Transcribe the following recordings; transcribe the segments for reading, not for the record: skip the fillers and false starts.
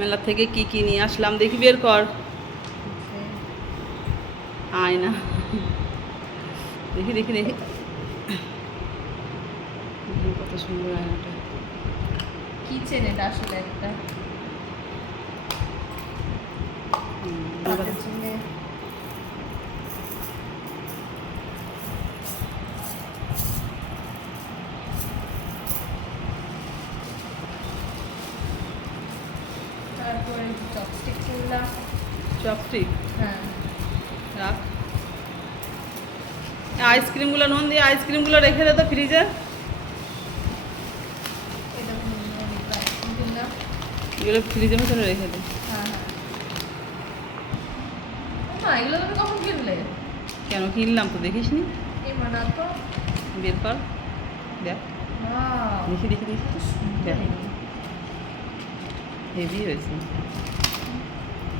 মেলা থেকে কি কি নিয়ে আসলাম দেখি, বের কর আয়না। দেখি দেখি দেখি, কত সুন্দর আয়নাটা। কিচেন এটা আসলে একটা কাঠের জন্য। তারপরে চপস্টিক কিনলাম। চপস্টিক হ্যাঁ, রাখ। আইসক্রিমগুলো নুন দিয়ে আইসক্রিমগুলো রেখে দে তো ফ্রিজে। এটা অনেকগুলো আইসক্রিম কিনলাম। এগুলো ফ্রিজের ভেতরে রেখে দে। হ্যাঁ হ্যাঁ, না এগুলো তুমি কখন কিনলে? কেন কিনলাম তো দেখিস নি? এই মানা তো বের কর দেখ, ওয়াও, দেখি দেখি দেখি। কত সুন্দর দেখ, এগুলো। হেভি হয়েছে।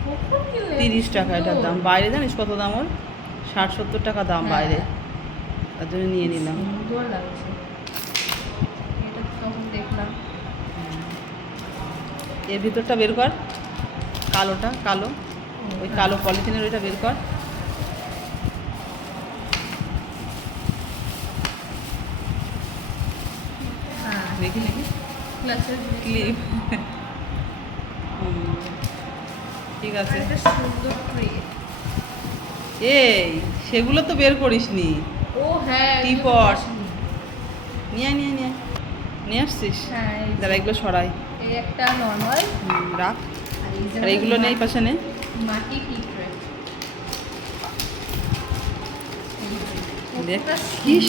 কখন কিনলে? 30 টাকা এটার দাম। সুন্দর। বাইরে জানিস কত দাম ওর? 60-70 টাকা দাম হ্যাঁ, বাইরে। তার জন্য নিয়ে নিলাম। সুন্দর লাগছে। এটা তো তখন দেখলাম। এর ভিতরটা বের কর, কালোটা, কালো ওই হ্যাঁ। কালো পলিথিনের ওইটা বের কর। হ্যাঁ, দেখি দেখি, ক্লাচের ক্লিপ। ঠিক আছে। একটা সুন্দর ট্রে। এই সেগুলো তো বের করিসনি। ও হ্যাঁ, এগুলো তো টিপট। আসেনি। নিয়ে আয়, নিয়ে আয়, নিয়ে আয়। নিয়ে আসছিস? হ্যাঁ, এই যে। দাঁড়া এগুলো সরাই। এই একটা নর্মাল, রাখ। আর এই যে আর এইগুলো নেই পাশে নে। মাটি টি ট্রে। দেখ কতটা কি এটা,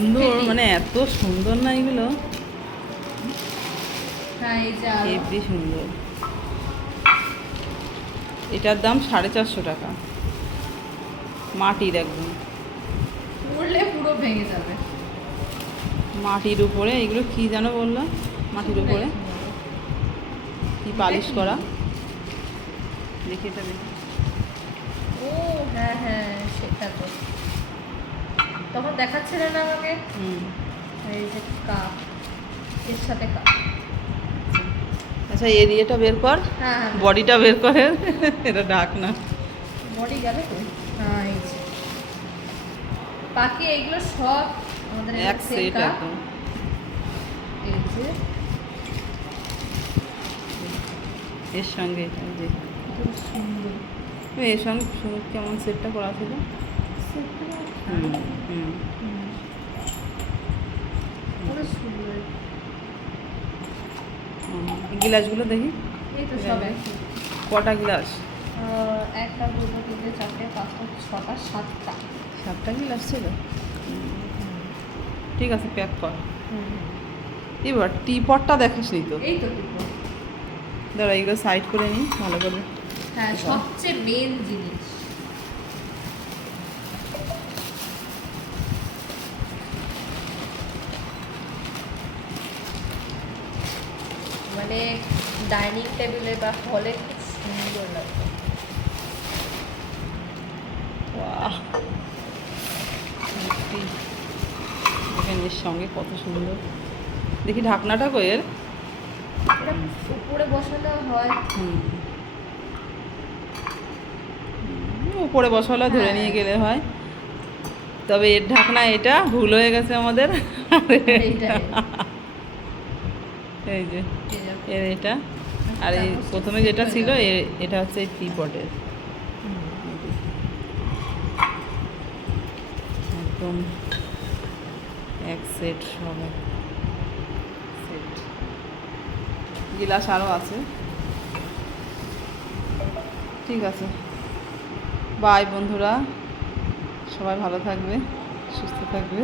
সুন্দর, aesthetic। মানে এত সুন্দর না এগুলো, হ্যাঁ, এই যে আরো। হেবি সুন্দর। এটার দাম 450 টাকা, মাটির একদম, পড়লে পুরো ভেঙে যাবে। মাটির উপরে। এগুলো কি যেন বললো, মাটির উপরে কি পালিশ করা। দেখি এটা দেখি। ও হ্যাঁ হ্যাঁ, সেটা তো তখন দেখাচ্ছিল না আমাকে। এই যে কাপ, এর সাথে কাপ। আচ্ছা এরিয়াটা বের কর, হ্যাঁ হ্যাঁ, বডিটা বের করে। এটা ঢাক না। বডি গেলে তো। হ্যাঁ, এই যে বাকি এইগুলো সব আমাদের এক সেট কাপ। একদম। এই যে এর সঙ্গে এটা যে, খুব সুন্দর। এর সঙ্গে কেমন সেটটা করা ছিল। হুম হুম। খুব সুন্দর। গিলাসগুলো দেখি, এই তো সব একই। কটা গ্লাস? একটা, দুটো, তিনটে, চারটে, পাঁচটা, ছটা, সাতটা। 7টা গ্লাস ছিল। ঠিক আছে প্যাক কর। এবার টি পটটা দেখিস নি তো? এই তো দুটো। দাঁড়া এগুলো সাইড করে নিই ভালো করে। হ্যাঁ, সবচেয়ে মেন জিনিস। মানে ডাইনিং টেবিলে বা হলে খুব সুন্দর লাগবে। বাহ, সত্যি। দেখেন এর সঙ্গে কত সুন্দর। দেখি ঢাকনাটা কই এর। এটা উপরে বসানো হয়। উপরে বসালে ধরে হ্যাঁ। নিয়ে গেলে হয়, তবে এর ঢাকনা এটা ভুল হয়ে গেছে আমাদের। এইটাই। এই যে এই যে। এর এটা, আর এই চামচটা প্রথমে set যেটা হয়ে ছিল যাবে। এটা হচ্ছে এই টি পটের। একদম এক সেট সব সেট। গিলাস আরও আছে। ঠিক আছে, বাই বন্ধুরা, সবাই ভালো থাকবে, সুস্থ থাকবে।